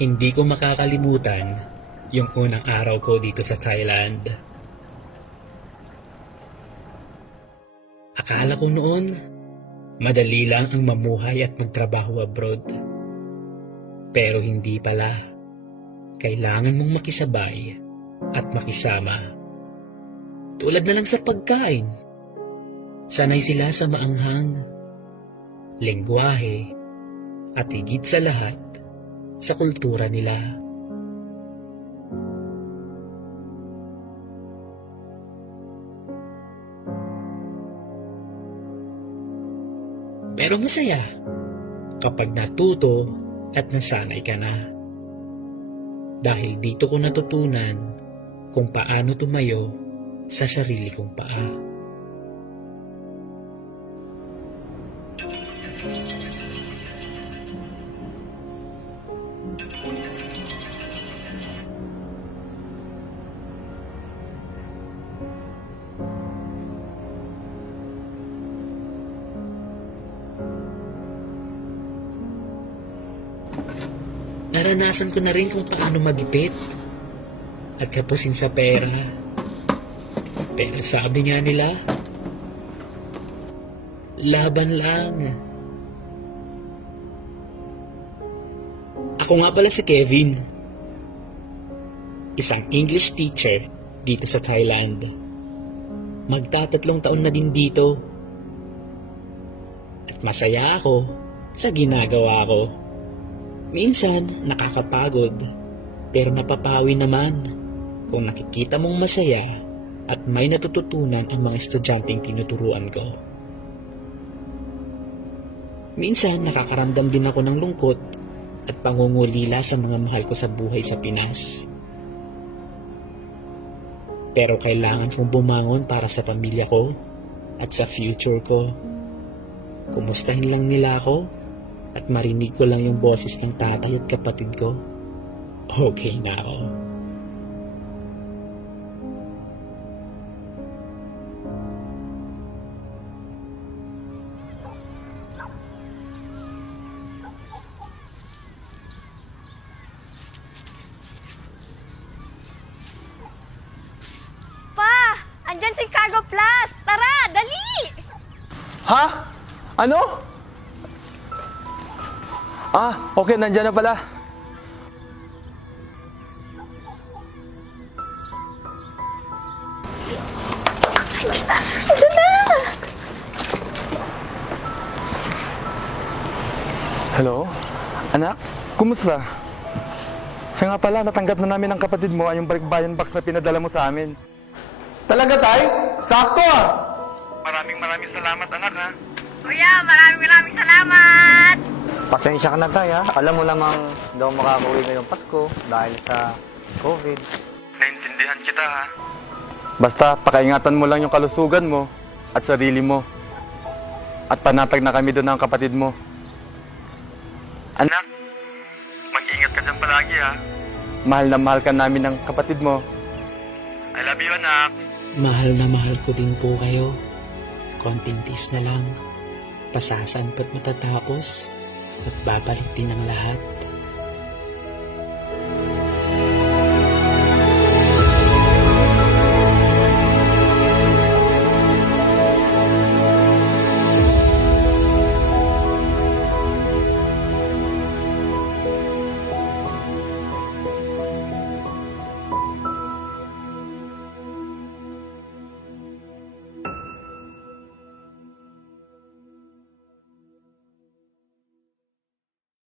Hindi ko makakalimutan yung unang araw ko dito sa Thailand. Akala ko noon, madali lang ang mamuhay at magtrabaho abroad. Pero hindi pala. Kailangan mong makisabay at makisama. Tulad na lang sa pagkain. Sanay sila sa maanghang, lengguwahe, at higit sa lahat, sa kultura nila. Pero masaya kapag natuto at nasanay ka na. Dahil dito ko natutunan kung paano tumayo sa sarili kong paa. Naranasan ko na rin kung paano magipit at kapusin sa pera. Pero sabi nga nila, laban lang. Ako nga pala si Kevin, isang English teacher dito sa Thailand. Magtatatlong taon na din dito. At masaya ako sa ginagawa ko. Minsan, nakakapagod, pero napapawi naman kung nakikita mong masaya at may natututunan ang mga estudyanteng tinuturuan ko. Minsan, nakakaramdam din ako ng lungkot at pangungulila sa mga mahal ko sa buhay sa Pinas. Pero kailangan kong bumangon para sa pamilya ko at sa future ko. Kumustahin lang nila ako at marinig ko lang yung boses ng tatay at kapatid ko, okay na ako. Pa! Andyan si Cargo Plus! Tara, dali! Ha? Ano? Okay, nandyan na pala. Andyan na! Hello? Anak, kumusta? Siya nga pala, natanggap na namin ng kapatid mo ang yung balikbayan box na pinadala mo sa amin. Talaga, Tay? Sakto ah! Maraming salamat, anak, ha? Kuya, maraming salamat! Pasensya ka na, Tay, ha? Alam mo namang daw makakauwi ngayong Pasko dahil sa COVID. Naintindihan kita, ha? Basta, pakaingatan mo lang yung kalusugan mo at sarili mo. At panatag na kami doon ng kapatid mo. Anak, mag-ingat ka dyan palagi, ha? Mahal na mahal ka namin ng kapatid mo. I love you, anak. Mahal na mahal ko din po kayo. Konting tiis na lang. Pasasan pa't matatapos at babalik din ang lahat.